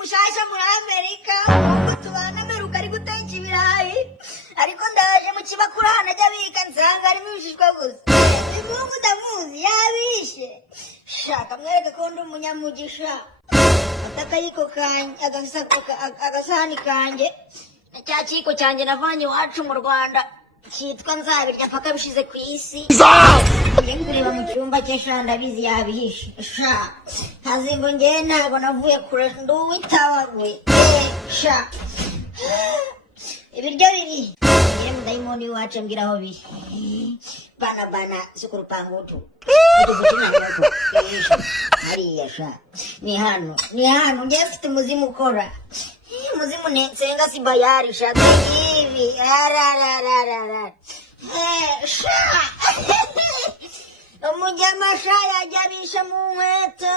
mushasha muri Amerika ngo tubana meruka ari guteka ibirayi ariko ndaje mu kibakura najya bika nsanga ari mubishishwa gusa imungu ndamuzi yabishe shaka mwereke ko ndi umunyamugisha atakayiko kanje agasahani kanje cya kiko cyanjye navanye iwacu mu Rwanda cyitwa nzabirya paka bishize ku isi ngureba mu cyumba cy'esha ndabizi yabihishe sha hazingo nge ntabwo navuye kure nduwitawawe sha ibiryo biri ngire mudayimoni wacu ambwira aho biri bana si ku rupangu tu hariya sha ni hano nge mfite umuzimu ukora muzimu nsenga si bayari sha hivi ararararara sha umujama sha yajabisha mu nkweto